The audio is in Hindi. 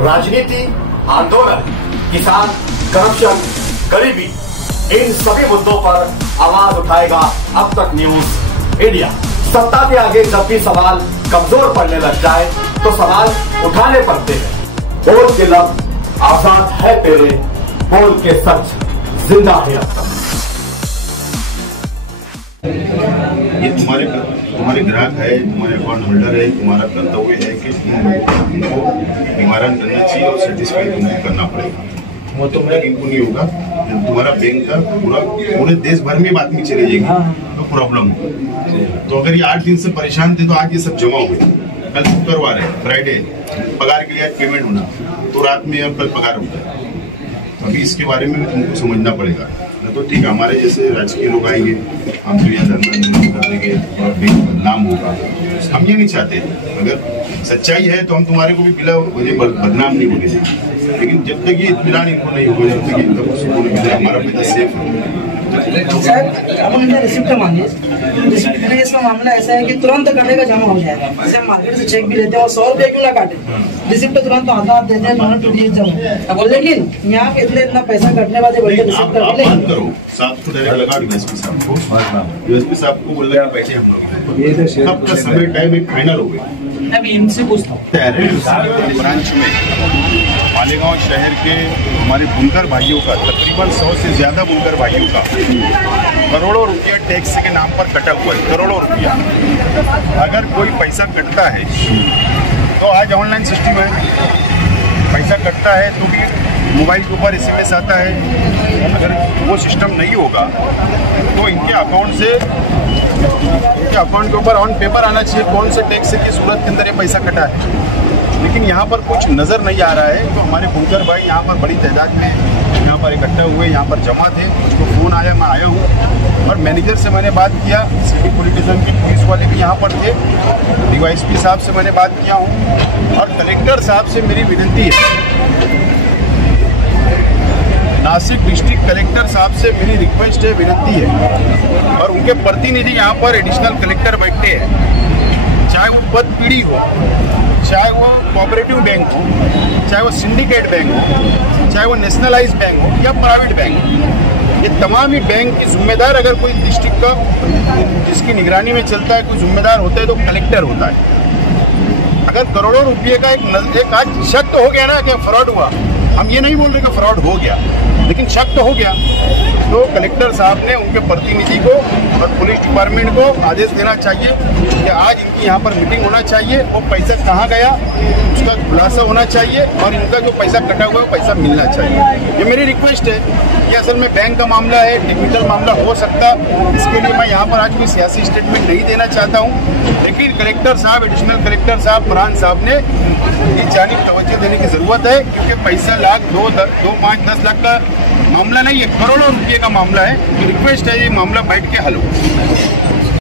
राजनीति, आंदोलन, किसान, करप्शन, गरीबी, इन सभी मुद्दों पर आवाज उठाएगा अब तक न्यूज इंडिया। सत्ता के आगे जब भी सवाल कमजोर पड़ने लग जाए तो सवाल उठाने पड़ते हैं। बोल के लफ्ज आजाद है तेरे, बोल के सच जिंदा है अब तक। ये तुम्हारे ग्राहक है, तुम्हारे अकाउंट होल्डर है, तुम्हारा कर्तव्य है कि उनको निवारण करना चाहिए और सेटिस्फाई तुमको करना पड़ेगा। वो तो इनको नहीं होगा, तुम्हारा बैंक का पूरे देश भर में बात नहीं चली जाएगी तो प्रॉब्लम हो। तो अगर ये 8 दिन से परेशान थे तो आज ये सब जमा हुए, कल शुक्रवार है, फ्राइडे, पगार के लिए आज पेमेंट होना, तो रात में अब कल पगार होता है। अभी इसके बारे में तुमको समझना पड़ेगा। न तो ठीक, हमारे जैसे राजकीय लोग आएंगे, हम तो यहाँ धरना कर देंगे और बदनाम होगा, हम ये नहीं चाहते। अगर सच्चाई है तो हम तुम्हारे को भी बिना वजह बदनाम नहीं होने देंगे, लेकिन जब तक ये इत्मीनान इनको नहीं होगा, जब तक ये हमारा पैसा सेफ है। अब हमने रिसिप्ट मांगी, रिसिप्ट देने इसका मामला ऐसा है कि तुरंत कटेगा, जमा हो जाएगा। जैसे हम मार्केट से चेक भी लेते हैं और 100 रुपये क्यों ना काटे, रिसिप्ट तुरंत आधा देते हैं, दोनों PDF जमा। लेकिन यहाँ पे इतना पैसा कटने वाले बड़े रिसिप्ट करो, साथ को डायरेक्ट लगा DSP साहब को, DSP साहब को बोल रहे पैसे हम लोग आपका समय टाइम एक फाइनल हो गया। अभी इनसे पूछता हूँ, ब्रांच में मालेगांव शहर के हमारे बुनकर भाइयों का तकरीबन 100 से ज्यादा बुनकर भाइयों का करोड़ों रुपया टैक्स के नाम पर कटा हुआ है। करोड़ों रुपया अगर कोई पैसा कटता है तो आज ऑनलाइन सिस्टम है, पैसा कटता है तो मोबाइल के ऊपर SMS आता है। अगर वो सिस्टम नहीं होगा तो इनके अकाउंट के ऊपर ऑन पेपर आना चाहिए कौन से टैक्स की सूरत के अंदर ये पैसा कटा है, लेकिन यहाँ पर कुछ नज़र नहीं आ रहा है। तो हमारे बुनकर भाई यहाँ पर बड़ी तादाद में यहाँ पर इकट्ठे हुए, यहाँ पर जमा थे। मुझको फ़ोन आया, मैं आया हूँ और मैनेजर से मैंने बात किया, सिटी पुलिस की पुलिस वाले भी यहाँ पर थे, DYSP साहब से मैंने बात किया हूँ और कलेक्टर साहब से मेरी विनती है, नासिक डिस्ट्रिक्ट कलेक्टर साहब से मेरी रिक्वेस्ट है, विनती है, और उनके प्रतिनिधि यहाँ पर एडिशनल कलेक्टर बैठते हैं, चाहे वो पद पीढ़ी हो, चाहे वो कोऑपरेटिव बैंक हो, चाहे वो सिंडिकेट बैंक हो, चाहे वो नेशनलाइज बैंक हो या प्राइवेट बैंक हो, ये तमाम ही बैंक की जिम्मेदार, अगर कोई डिस्ट्रिक्ट का जिसकी निगरानी में चलता है कोई जिम्मेदार होता है तो कलेक्टर होता है। अगर करोड़ों रुपये का एक आज शक तो हो गया ना कि फ्रॉड हुआ, हम ये नहीं बोल रहे कि फ्रॉड हो गया, लेकिन शक तो हो गया, तो कलेक्टर साहब ने उनके प्रतिनिधि को और पुलिस डिपार्टमेंट को आदेश देना चाहिए कि आज इनकी यहाँ पर मीटिंग होना चाहिए, वो पैसा कहाँ गया उसका खुलासा होना चाहिए और इनका जो पैसा कटा हुआ है वो पैसा मिलना चाहिए। ये मेरी रिक्वेस्ट है। ये असल में बैंक का मामला है, टेक्निकल मामला हो सकता, इसके लिए मैं यहाँ पर आज कोई सियासी स्टेटमेंट नहीं देना चाहता हूँ, लेकिन कलेक्टर साहब, एडिशनल कलेक्टर साहब, फरहान साहब ने इस जानिब तवज्जो देने की ज़रूरत है, क्योंकि पैसा लाख, 2, 5, 10 लाख का मामला नहीं है, करोड़ों रुपये का मामला है। रिक्वेस्ट है ये मामला बैठ के हल हो।